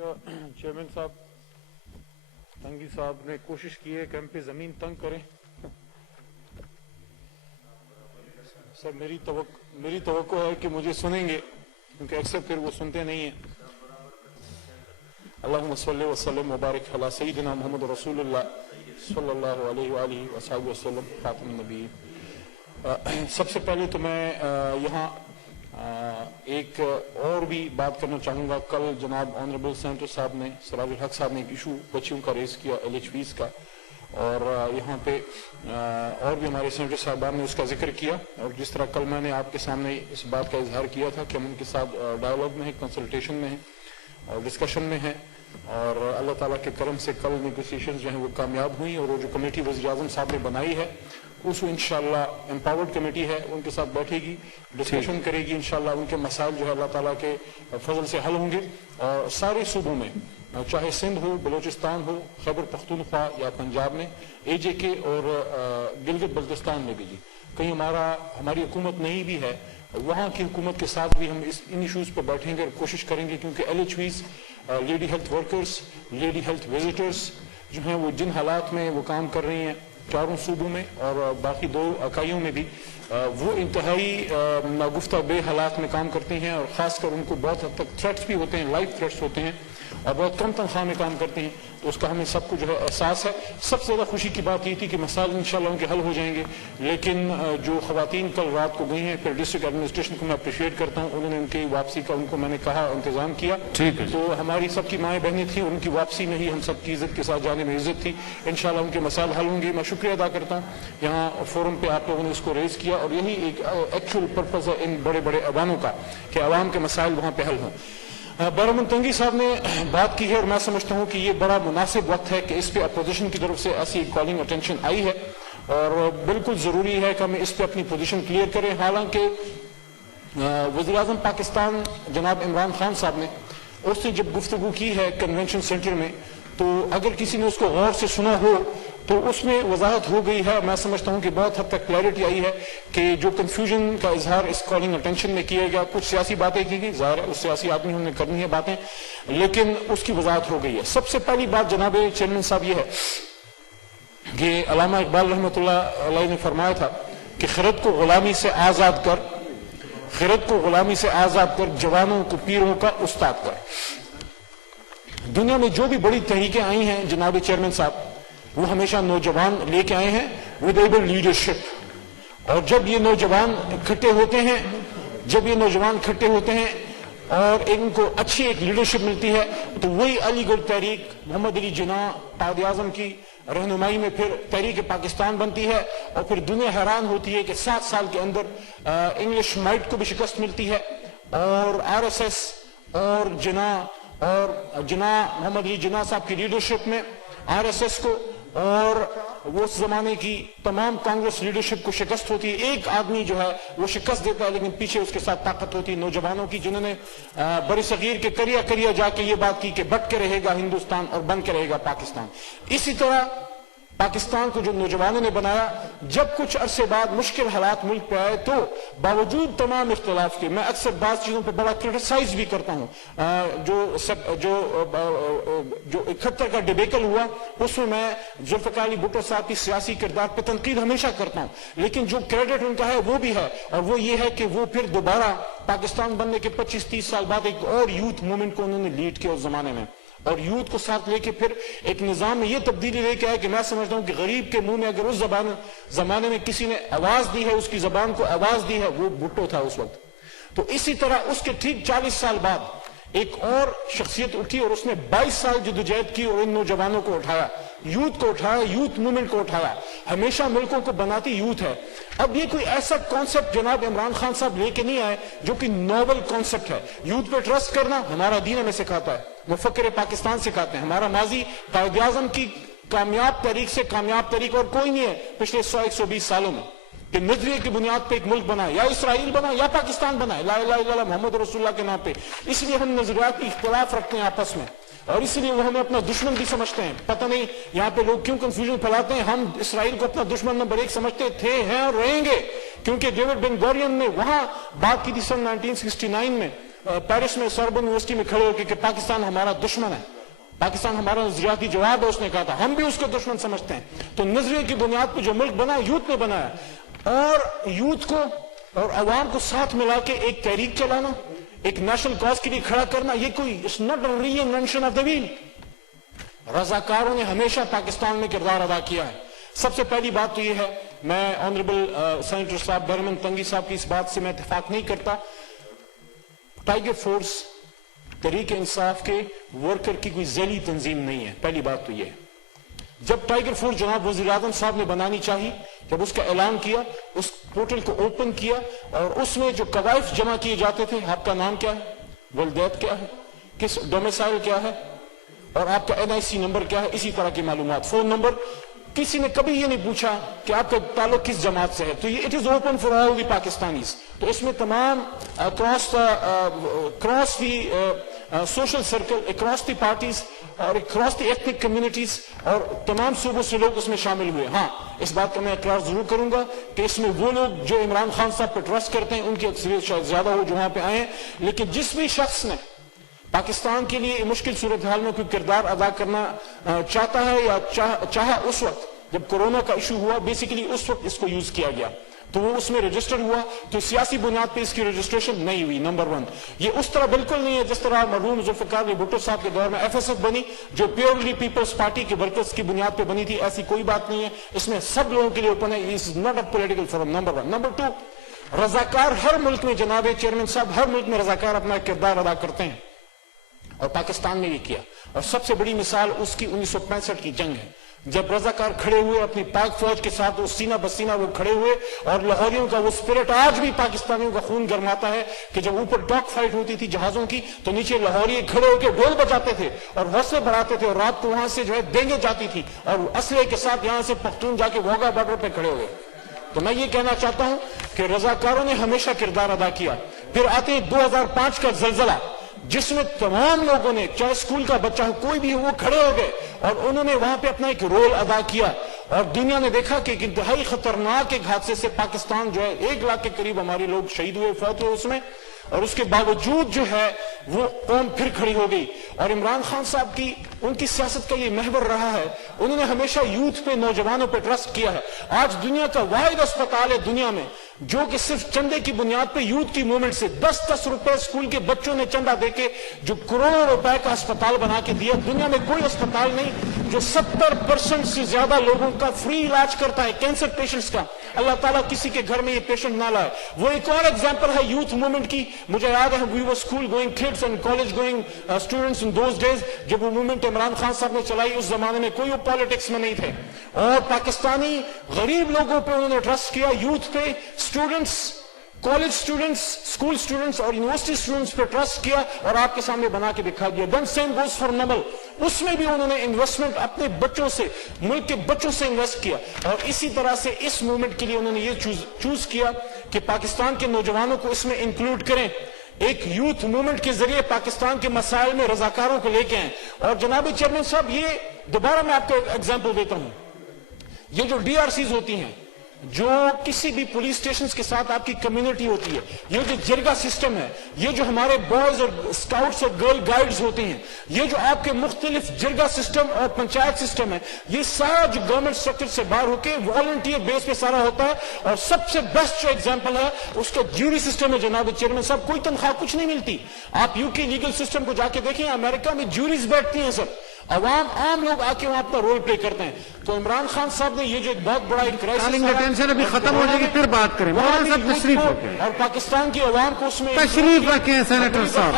Chairman صاحب تنگی صاحب نے کوشش کی ہے کہ ہم پہ زمین تنگ کریں. سر میری توقع ہے کہ مجھے سنیں گے کیونکہ اکثر پھر وہ سنتے نہیں ہیں. اللہم صلی وسلم وبارک علی سیدنا محمد رسول اللہ صلی اللہ علیہ وآلہ وصحبہ وسلم خاتم النبی. سب سے پہلے تو میں یہاں ایک اور بھی بات کرنا چاہوں گا. کل جناب آنریبل سینیٹر صاحب نے سراج الحق صاحب نے ایک ایشو بچیوں کا ریز کیا LHVs کا, اور یہاں پہ اور بھی ہمارے سینیٹر صاحبان نے اس کا ذکر کیا. اور جس طرح کل میں نے آپ کے سامنے اس بات کا اظہار کیا تھا کہ ہم ان کے ساتھ ڈائیلاگ میں ہیں, کنسلٹیشن میں ہیں اور ڈسکشن میں ہیں, اور اللہ تعالیٰ کے کرم سے کل نیگوسیشنز جو ہیں وہ کامیاب ہوئیں, اور وہ جو کمیٹی وزیر اعظم صاحب نے بنائی ہے اس میں انشاءاللہ امپاورڈ کمیٹی ہے, ان کے ساتھ بیٹھے گی, ڈسکشن کرے گی, انشاءاللہ ان کے مسائل جو ہے اللہ تعالیٰ کے فضل سے حل ہوں گے. اور سارے صوبوں میں چاہے سندھ ہو, بلوچستان ہو, خیبر پختونخوا یا پنجاب میں, AJK اور گلگت بلتستان میں بھی جی کہیں ہماری حکومت نہیں بھی ہے, وہاں کی حکومت کے ساتھ بھی ہم ان ایشوز پہ بیٹھیں گے اور کوشش کریں گے, کیونکہ LHVs lady health workers, lady health visitors جو ہیں وہ جن حالات میں وہ کام کر رہی ہیں چاروں صوبوں میں اور باقی 2 اکائیوں میں بھی, وہ انتہائی ناگفتہ بے حالات میں کام کرتے ہیں, اور خاص کر ان کو بہت حد تک تھریٹس بھی ہوتے ہیں, لائف تھریٹس ہوتے ہیں, اور بہت کم تنخواہ میں کام کرتے ہیں. تو اس کا ہمیں سب کو جو ہے احساس ہے. سب سے زیادہ خوشی کی بات یہ تھی کہ مسائل انشاءاللہ ان کے حل ہو جائیں گے, لیکن جو خواتین کل رات کو گئی ہیں, پھر ڈسٹرکٹ ایڈمنسٹریشن کو میں اپریشیٹ کرتا ہوں, انہوں نے ان کی واپسی کا ان کو میں نے کہا انتظام کیا. تو ہماری سب کی مائیں بہنیں تھیں, ان کی واپسی میں ہی ہم سب کی عزت کے ساتھ جانے میں عزت تھی. انشاءاللہ ان کے مسائل حل ہوں گے. میں شکریہ ادا کرتا ہوں یہاں فورم پہ آپ لوگوں نے اس کو ریز کیا, اور یہی ایک ایکچوئل پرپز ہے ان بڑے بڑے ایوانوں کا کہ عوام کے مسائل وہاں پہ حل ہوں. برہمن تنگی صاحب نے بات کی ہے, اور میں سمجھتا ہوں کہ یہ بڑا مناسب وقت ہے کہ اس پہ اپوزیشن کی طرف سے ایسی کالنگ اٹینشن آئی ہے, اور بالکل ضروری ہے کہ ہم اس پہ اپنی پوزیشن کلیئر کریں. حالانکہ وزیر اعظم پاکستان جناب عمران خان صاحب نے اس نے جب گفتگو کی ہے کنونشن سینٹر میں, تو اگر کسی نے اس کو غور سے سنا ہو تو اس میں وضاحت ہو گئی ہے. میں سمجھتا ہوں کہ بہت حد تک کلیئرٹی آئی ہے کہ جو کنفیوژن کا اظہار اس کالنگ اٹینشن میں کیا گیا, کچھ سیاسی باتیں کی گئی, ظاہر ہے اس سیاسی آدمی ہم نے کرنی ہے باتیں, لیکن اس کی وضاحت ہو گئی ہے. سب سے پہلی بات جناب چیئرمین صاحب یہ ہے کہ علامہ اقبال رحمۃ اللہ علیہ نے فرمایا تھا کہ خرد کو غلامی سے آزاد کر, خرد کو غلامی سے آزاد کر, جوانوں کو پیروں کا استاد کر. دنیا میں جو بھی بڑی تحریکیں آئی ہیں جناب چیئرمین صاحب, وہ ہمیشہ نوجوان لے کے آئے ہیں ود ایبل لیڈرشپ. اور جب یہ نوجوان اکٹھے ہوتے ہیں, جب یہ نوجوان اکٹھے ہوتے ہیں اور ان کو اچھی ایک لیڈرشپ ملتی ہے, تو وہی علی گڑھ تحریک محمد علی جناح قائد اعظم کی رہنمائی میں پھر تحریک پاکستان بنتی ہے. اور پھر دنیا حیران ہوتی ہے کہ 7 سال کے اندر انگلش مائٹ کو بھی شکست ملتی ہے, اور RSS اور جناح محمد علی جناح صاحب کی لیڈرشپ میں RSS کو اور وہ اس زمانے کی تمام کانگریس لیڈرشپ کو شکست ہوتی ہے. ایک آدمی جو ہے وہ شکست دیتا ہے, لیکن پیچھے اس کے ساتھ طاقت ہوتی ہے نوجوانوں کی, جنہوں نے بر صغیر کے کریا جا کے یہ بات کی کہ بٹ کے رہے گا ہندوستان اور بن کے رہے گا پاکستان. اسی طرح پاکستان کو جو نوجوانوں نے بنایا, جب کچھ عرصے بعد مشکل حالات ملک پہ آئے تو باوجود تمام اختلاف کے, میں اکثر بعض چیزوں پہ بڑا کرٹیسائز بھی کرتا ہوں, جو 71 کا ڈیبیکل ہوا اس میں ذوالفقار علی بھٹو صاحب کی سیاسی کردار پہ تنقید ہمیشہ کرتا ہوں, لیکن جو کریڈٹ ان کا ہے وہ بھی ہے, اور وہ یہ ہے کہ وہ پھر دوبارہ پاکستان بننے کے 25-30 سال بعد ایک اور یوتھ موومنٹ کو انہوں نے لیڈ کیا اس زمانے میں, اور یوتھ کو ساتھ لے کے پھر ایک نظام میں یہ تبدیلی لے کے آئے کہ میں سمجھتا ہوں کہ غریب کے منہ میں اگر اس زمانے میں کسی نے آواز دی ہے, اس کی زبان کو آواز دی ہے, وہ بھٹو تھا اس وقت. تو اسی طرح اس کے ٹھیک 40 سال بعد ایک اور شخصیت اٹھی, اور اس نے 22 سال جدوجہد کی اور ان نوجوانوں کو اٹھایا, یوتھ کو اٹھایا, یوتھ موومنٹ کو اٹھایا. ہمیشہ ملکوں کو بناتی یوتھ ہے. اب یہ کوئی ایسا کانسیپٹ جناب عمران خان صاحب لے کے نہیں آئے جو کہ نوول کانسیپٹ ہے. یوتھ پہ ٹرسٹ کرنا ہمارا دین ہمیں سکھاتا ہے, مفکر پاکستان سکھاتے ہیں, ہمارا ماضی قائد اعظم کی کامیاب تاریخ سے کامیاب تاریخ اور کوئی نہیں ہے پچھلے 100-120 سالوں میں کہ نظریے کی بنیاد پہ ایک ملک بنا, یا اسرائیل بنا یا پاکستان بنا, لا الہ الا اللہ محمد رسول اللہ کے نام پہ. اس لیے ہم نظریاتی اختلاف رکھتے ہیں آپس میں, اور اس لیے وہ ہمیں اپنا دشمن بھی سمجھتے ہیں. پتہ نہیں یہاں پہ لوگ کیوں کنفیوژن پھیلاتے ہیں. ہم اسرائیل کو اپنا دشمن نمبر 1 سمجھتے تھے, ہیں اور رہیں گے, کیونکہ ڈیوڈ بن گورین نے وہاں بات کی تھی سن 1969 میں, पेरिस में सोर्बन यूनिवर्सिटी में खड़े होकर कि पाकिस्तान हमारा दुश्मन है, पाकिस्तान हमारा नजरियाती जवाब है, उसने कहा था हम भी उसको दुश्मन समझते हैं। तो नजरिए की बुनियाद पर जो मुल्क बना यूथ ने बनाया, और यूथ को और अवाम को साथ मिला के एक तहरीक चलाना, एक नेशनल कॉज के लिए खड़ा करना, ये कोई it's not a reinvention of the wheel. रजाकारों ने हमेशा पाकिस्तान में किरदार अदा किया है। सबसे पहली बात तो ये है, मैं ऑनरेबल सेनेटर साहब बरमन तंगी साहब की इस बात से मैं इत्तेफाक नहीं करता। टाइगर फोर्स तहरीक इंसाफ के वर्कर की कोई जैली तंजीम नहीं है, पहली बात तो ये है। जब टाइगर फोर्स जनाब वज़ीर आज़म साहब ने बनानी चाहिए, जब उसका ऐलान किया, उस पोर्टल को ओपन किया और उसमें जो कवायद जमा किए जाते थे, आपका नाम क्या है, वलदैत क्या है, किस डोमिसाइल क्या है, और आपका NIC नंबर क्या है, इसी तरह की मालूमात, फोन नंबर, किसी ने कभी ये नहीं पूछा कि आपका ताल्लुक किस जमात से है। तो ये it is open for all the Pakistanis. तो इसमें तमाम cross the social circle, across the parties और अक्रॉस दी एथनिक कम्युनिटीज और तमाम सूबों से लोग उसमें शामिल हुए। हाँ, इस बात का मैं इकरार जरूर करूंगा कि इसमें वो लोग जो इमरान खान साहब पर ट्रस्ट करते हैं, उनकी अक्सरियत शायद ज्यादा हो जो वहां पे आए हैं। लेकिन जिस भी शख्स ने पाकिस्तान के लिए मुश्किल सूरत हाल में कोई किरदार अदा करना चाहता है या चाहा उस वक्त जब कोरोना का इशू हुआ, बेसिकली उस वक्त इसको यूज किया गया, तो वो उसमें रजिस्टर हुआ, तो सियासी बुनियाद पे इसकी रजिस्ट्रेशन नहीं हुई। नंबर 1, ये उस तरह बिल्कुल नहीं है जिस तरह मरहूम जुल्फिकार अली भुट्टो साहब के दौर में FSF बनी, जो प्योरली पीपल्स पार्टी के वर्कर्स की बुनियाद पे बनी थी। ऐसी कोई बात नहीं है, इसमें सब लोगों के लिए ओपन है। Is not a political forum, number 1। Number 2, रजाकार हर मुल्क में, जनाब चेयरमैन साहब, हर मुल्क में रजाकार अपना किरदार अदा करते हैं और पाकिस्तान में ये किया। और सबसे बड़ी मिसाल उसकी 1965 की जंग है, जब रजाकार खड़े हुए अपनी पाक फौज के साथ, वो सीना बसीना वो खड़े हुए, और लाहौरियों का वो स्पिरिट आज भी पाकिस्तानियों का खून गरमाता है कि जब ऊपर डॉग फाइट होती थी जहाजों की, तो नीचे लाहौरी खड़े होकर ढोल बजाते थे और हौसले बढ़ाते थे, और रात को वहां से जो है देंगे जाती थी, और असले के साथ यहां से पख्तून जाके वोगा बॉर्डर पे खड़े हुए। तो मैं ये कहना चाहता हूं कि रजाकारों ने हमेशा किरदार अदा किया। फिर आते हैं 2005 का जलजला, जिसमें तमाम लोगों ने, चाहे स्कूल का बच्चा हो, कोई भी हो, वो खड़े हो गए और उन्होंने वहां पे अपना एक रोल अदा किया। और दुनिया ने देखा कि एक इंतहाई खतरनाक एक हादसे से पाकिस्तान जो है 1 लाख के करीब हमारे लोग शहीद हुए, फौत हुए उसमें, और उसके बावजूद जो है वो कौम फिर खड़ी हो गई। और इमरान खान साहब की, उनकी सियासत का ये महवर रहा है, उन्होंने हमेशा यूथ पे, नौजवानों पे ट्रस्ट किया है। आज दुनिया का वाहिद अस्पताल है दुनिया में जो कि सिर्फ चंदे की बुनियाद पे यूथ की मूवमेंट से 10-10 रुपए स्कूल के बच्चों ने चंदा देके जो करोड़ों रुपए का अस्पताल बना के दिया। दुनिया में कोई अस्पताल नहीं जो 70% से ज्यादा लोगों का फ्री इलाज करता है, कैंसर पेशेंट्स का। अल्लाह ताला किसी के घर में ये पेशेंट ना लाए। वो एक और एग्जांपल है यूथ मूवमेंट की। मुझे याद है, we were school going kids and college going students in those days, जब वो मूवमेंट इमरान खान साहब ने चलाई, उस जमाने में कोई वो पॉलिटिक्स में नहीं थे, और पाकिस्तानी गरीब लोगों पे उन्होंने ट्रस्ट किया, यूथ पे, students, college students, school students और यूनिवर्सिटी स्टूडेंट्स पे ट्रस्ट किया और आपके सामने बना के दिखा दिया। देन सेम गोज फॉर नमल, उसमें भी उन्होंने इन्वेस्टमेंट अपने बच्चों से, मुल्क के बच्चों से इन्वेस्ट किया। और इसी तरह से इस मूवमेंट के लिए उन्होंने ये चूज किया कि पाकिस्तान के नौजवानों को इसमें इंक्लूड करें, एक यूथ मूवमेंट के जरिए पाकिस्तान के मसाइल में रजाकारों को लेके आए। और जनाब चेयरमैन साहब, ये दोबारा मैं आपको एक एग्जाम्पल देता हूं, ये जो DRCs होती हैं, जो किसी भी पुलिस स्टेशन के साथ आपकी कम्युनिटी होती है, ये जो जिरगा सिस्टम है, ये जो हमारे बॉयज और स्काउट्स और गर्ल गाइड्स होते हैं, ये जो आपके मुख्तलिफ जिरगा सिस्टम और पंचायत सिस्टम है, ये सारा जो गवर्नमेंट स्ट्रक्चर से बाहर होकर वॉलंटियर बेस पे सारा होता है। और सबसे बेस्ट जो एग्जाम्पल है उसका ज्यूरी सिस्टम है। जनाब चेयरमैन साहब, कोई तनख्वाह कुछ नहीं मिलती। आप यूके लीगल सिस्टम को जाके देखें, अमेरिका में ज्यूरीज बैठती हैं सर, आम लोग आके वहां अपना रोल प्ले करते हैं। तो इमरान खान साहब ने ये जो एक बहुत बड़ा टेंशन अभी खत्म हो जाएगी, फिर बात करें। तशरीफ और पाकिस्तान की अवाम को उसमें तशरीफ रखें सेनेटर साहब,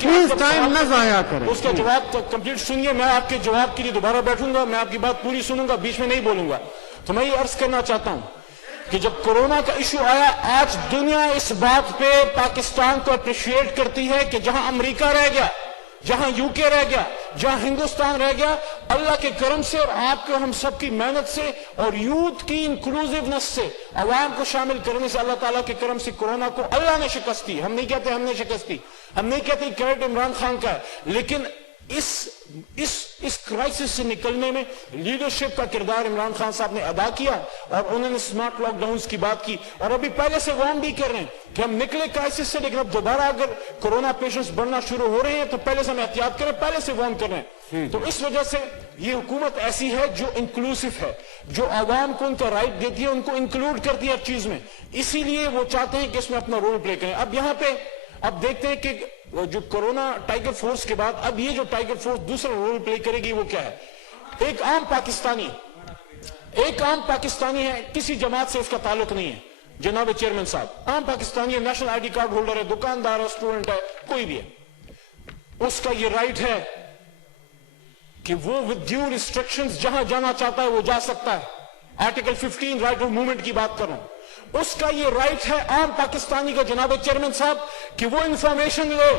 प्लीज टाइम न जाया करें। उसका जवाब कंप्लीट सुनिए, मैं आपके जवाब के लिए दोबारा बैठूंगा, मैं आपकी बात पूरी सुनूंगा, बीच में नहीं बोलूंगा। तो मैं ये अर्ज करना चाहता हूं कि जब कोरोना का इशू आया, आज दुनिया इस बात पे पाकिस्तान को अप्रिशिएट करती है कि जहां अमेरिका रह गया, जहां यूके रह गया, जहां हिंदुस्तान रह गया, अल्लाह के करम से और आपके हम सबकी मेहनत से और यूथ की इंक्लूसिवनेस से, अवाम को शामिल करने से, अल्लाह ताला के करम से कोरोना को अल्लाह ने शिकस्त दी। हम नहीं कहते हमने शिकस्त दी, हम नहीं कहते क्रेडिट इमरान खान का है, लेकिन इस क्राइसिस से निकलने में लीडरशिप का किरदार इमरान खान साहब ने अदा किया और उन्होंने स्मार्ट लॉकडाउन की बात की और अभी पहले से वार्न भी कर रहे हैं कि हम निकले क्राइसिस से, लेकिन अब दोबारा अगर कोरोना पेशेंट्स बढ़ना शुरू हो रहे हैं तो पहले से हम एहतियात करें, पहले से वार्न कर रहे हैं। तो इस वजह से ये हुकूमत ऐसी है जो इंक्लूसिव है, जो आवाम को उनका राइट देती है, उनको इंक्लूड करती है हर चीज में, इसीलिए वो चाहते हैं कि इसमें अपना रोल प्ले करें। अब यहाँ पे अब देखते हैं कि जो कोरोना टाइगर फोर्स के बाद अब ये जो टाइगर फोर्स दूसरा रोल प्ले करेगी वो क्या है। एक आम पाकिस्तानी है, किसी जमात से उसका ताल्लुक नहीं है, जनाब चेयरमैन साहब आम पाकिस्तानी है, नेशनल आईडी कार्ड होल्डर है, दुकानदार है, स्टूडेंट है, कोई भी है, उसका ये राइट है कि वो विद ड्यू रिस्ट्रिक्शंस जहां जाना चाहता है वो जा सकता है। आर्टिकल 15 राइट ऑफ मूवमेंट की बात कर रहा हूं, उसका ये राइट है आम पाकिस्तानी का जनाब चेयरमैन साहब कि वो इंफॉर्मेशन ले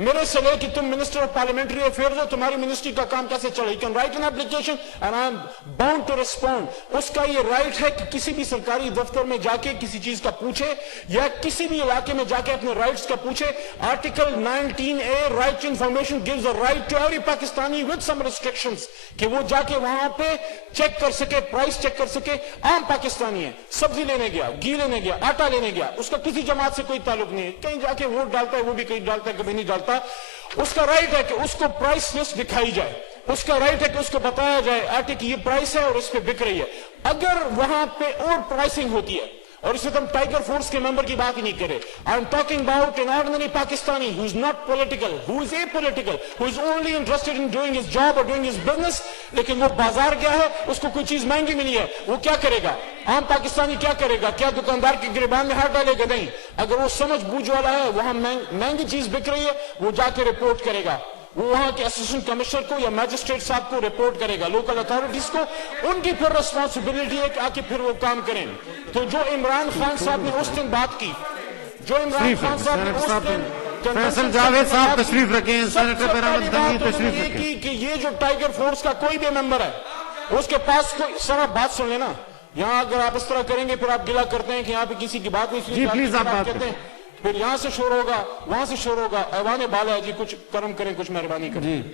मेरे से ले कि तुम मिनिस्टर ऑफ पार्लियामेंट्री अफेयर्स हो, तुम्हारी मिनिस्ट्री का काम कैसे चले। You can write an application and I am bound to respond. उसका ये राइट है कि किसी भी सरकारी दफ्तर में जाके किसी चीज का पूछे या किसी भी इलाके में जाके अपने राइट्स का पूछे। Article 19A right to information gives a right to every Pakistani with some restrictions कि वो जाके वहां पे चेक कर सके, प्राइस चेक कर सके। आम पाकिस्तानी है, सब्जी लेने गया, घी लेने गया, आटा लेने गया, उसका किसी जमात से कोई ताल्लुक नहीं है, कहीं जाके वोट डालता है, वो भी कहीं डालता है, कभी नहीं डालता। उसका राइट है कि उसको प्राइस लिस्ट दिखाई जाए, उसका राइट है कि उसको बताया जाए आटे की ये प्राइस है और इस पे बिक रही है। अगर वहां पे और प्राइसिंग होती है, और इसमें हम टाइगर फोर्स के मेंबर की बात ही नहीं करे, I am talking about an ordinary Pakistani who is not political, who is apolitical, who is only interested in doing his job और डूइंग हिज बिजनेस, लेकिन वो बाजार गया है, उसको कोई चीज महंगी मिली है, वो क्या करेगा? आम पाकिस्तानी क्या करेगा? क्या दुकानदार के गिरबान में हाथ डालेगा? नहीं। अगर वो समझ बूझ वाला है, वहां महंगी चीज बिक रही है, वो जाके रिपोर्ट करेगा, वो वहां के असिस्टेंट कमिश्नर को या मैजिस्ट्रेट साहब को रिपोर्ट करेगा, लोकल अथॉरिटीज को। उनकी फिर रिस्पॉन्सिबिलिटी है कि आके फिर वो काम करें। तो जो इमरान खान साहब ने उस दिन बात की, जो इमरान खान साहब ने उस दिन फैसल जावेद साहब तशरीफ रखें, सेनेटर बरामद गनी तशरीफ रखें कि ये जो टाइगर फोर्स का कोई भी मेंबर है उसके पास कोई, सर आप बात सुन लेना, यहाँ अगर आप इस तरह करेंगे फिर आप गिला करते हैं कि यहाँ पे किसी की बात हुई, जी प्लीज आप बात करते हैं, फिर यहां से शोर होगा, वहां से शोर होगा। ऐवान बाला है जी, कुछ कर्म करें, कुछ मेहरबानी करें।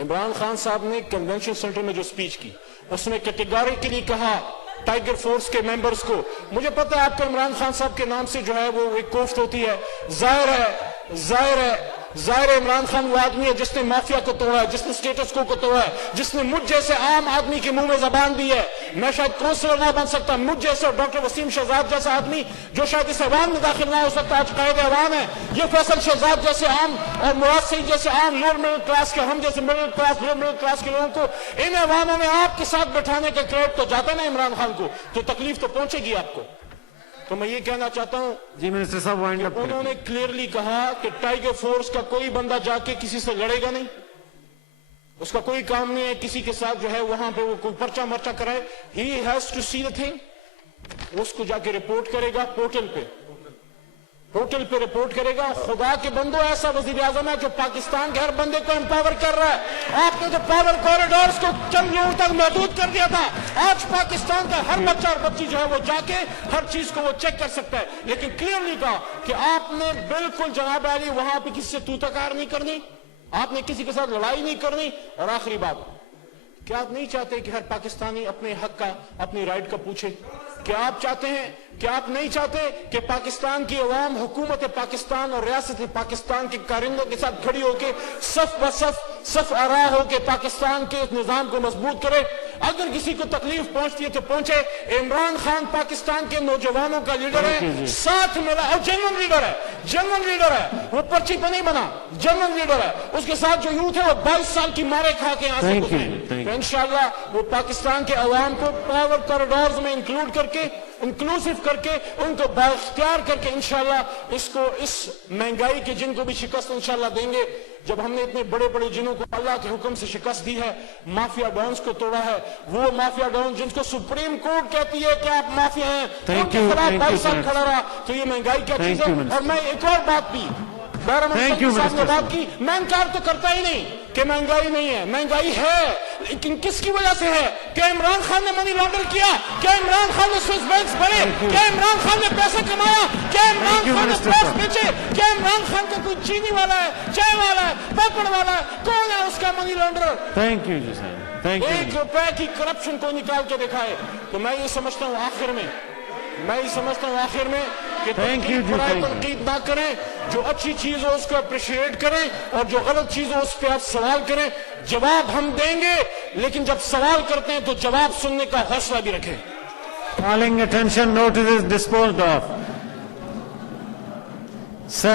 इमरान खान साहब ने कन्वेंशन सेंटर में जो स्पीच की, उसमें कैटेगोरिकली कहा टाइगर फोर्स के मेंबर्स को, मुझे पता है आपका इमरान खान साहब के नाम से जो है वो एक कोफ्त होती है, जाहिर है इमरान खान वो आदमी है जिसने माफिया को तोड़ा है, जिसने स्टेटस को तोड़ा है, जिसने मुझ जैसे आम आदमी के मुंह में जबान दी है। मैं शायद काउंसलर ना बन सकता, मुझ जैसे डॉक्टर वसीम शहजाद जैसा आदमी जो शायद इस अवाम में दाखिल ना हो सकता, आज कायदे अवाम है। ये फैसल शहजाद जैसे आम और मुराद सईद जैसे आम लोअर मिडिल क्लास के, हम जैसे middle class lower middle class के लोगों को इन अवामों में आपके साथ बैठाने का क्रेडिट तो जाता ना इमरान खान को, तो तकलीफ तो पहुंचेगी आपको। तो मैं ये कहना चाहता हूं जी मिनिस्टर साहब वाइंड अप। उन्होंने क्लियरली कहा कि टाइगर फोर्स का कोई बंदा जाके किसी से लड़ेगा नहीं, उसका कोई काम नहीं है किसी के साथ जो है वहां पे वो कोई पर्चा मर्चा कराए। He has to see the thing, उसको जाके रिपोर्ट करेगा पोर्टल पे रिपोर्ट करेगा। खुदा के बंदो, ऐसा वजीर आजम है जो पाकिस्तान के हर बंदे को एम्पावर कर रहा है। आपने जो पावर कॉरिडोर्स को चंद लोगों तक महदूद कर दिया था, आज पाकिस्तान का हर बच्चा और बच्ची जो है वो जाके हर चीज को वो चेक कर सकता है। लेकिन क्लियरली कहा कि आपने बिल्कुल जनाब अली वहां पे किसी से तूताकार नहीं करनी, आपने किसी के साथ लड़ाई नहीं करनी। और आखिरी बात, क्या आप नहीं चाहते कि हर पाकिस्तानी अपने हक का, अपनी राइट का पूछे? क्या आप चाहते हैं, क्या आप नहीं चाहते कि पाकिस्तान की अवाम हुकूमत पाकिस्तान और रियासत पाकिस्तान के कारिंदों के साथ खड़ी होकर सफ ब सफ आरा होकर पाकिस्तान के इस निजाम को मजबूत करे? अगर किसी को तकलीफ पहुंचती है तो पहुंचे। इमरान खान पाकिस्तान के नौजवानों का लीडर है, साथ मिला और जनरल लीडर है, वो पर्ची पर नहीं बना, जनरल लीडर है। उसके साथ जो यूथ है वो 22 साल की मारे खा के यहाँ से गुजरे। तो इंशाल्लाह वो पाकिस्तान के अवाम को पावर कॉरिडोर्स में इंक्लूड करके, इंक्लूसिव करके, उनको बाख्तियार करके इंशाल्लाह इसको, इस महंगाई के जिन को भी शिकस्त इंशाल्लाह देंगे। जब हमने इतने बड़े बड़े जिनों को अल्लाह के हुक्म से शिकस्त दी है, माफिया डॉन्स को तोड़ा है, वो माफिया डॉन जिनको सुप्रीम कोर्ट कहती है कि आप माफिया हैं, उनके खिलाफ 22 साल खड़ा रहा, तो ये महंगाई क्या चीज है? और मैं एक और बात भी Thank you, साहब ने Minister बात की, मैं इनकार तो करता ही नहीं कि महंगाई नहीं है, महंगाई है, लेकिन किसकी वजह से है? क्या इमरान खान ने मनी लॉन्डर किया? क्या इमरान खान ने स्विस बैंक भरे? क्या इमरान खान ने पैसे कमाया? क्या इमरान you, खान ने Minister प्रेस Sir. बेचे? क्या इमरान खान का कोई चीनी वाला है, चाय वाला है, पापड़ वाला है? कौन है उसका मनी लॉन्डर? Thank you, जी साहब. Thank you. एक रुपए की करप्शन को निकाल के दिखाए। तो मैं ये समझता हूँ आखिर में कि Thank you, ji, thank you. तनकीद ना करें, जो अच्छी चीज हो उसको अप्रिशिएट करें और जो गलत चीज हो उस पर आप सवाल करें। जवाब हम देंगे, लेकिन जब सवाल करते हैं तो जवाब सुनने का हौसला भी रखें। Calling attention, notice is disposed of. Sir.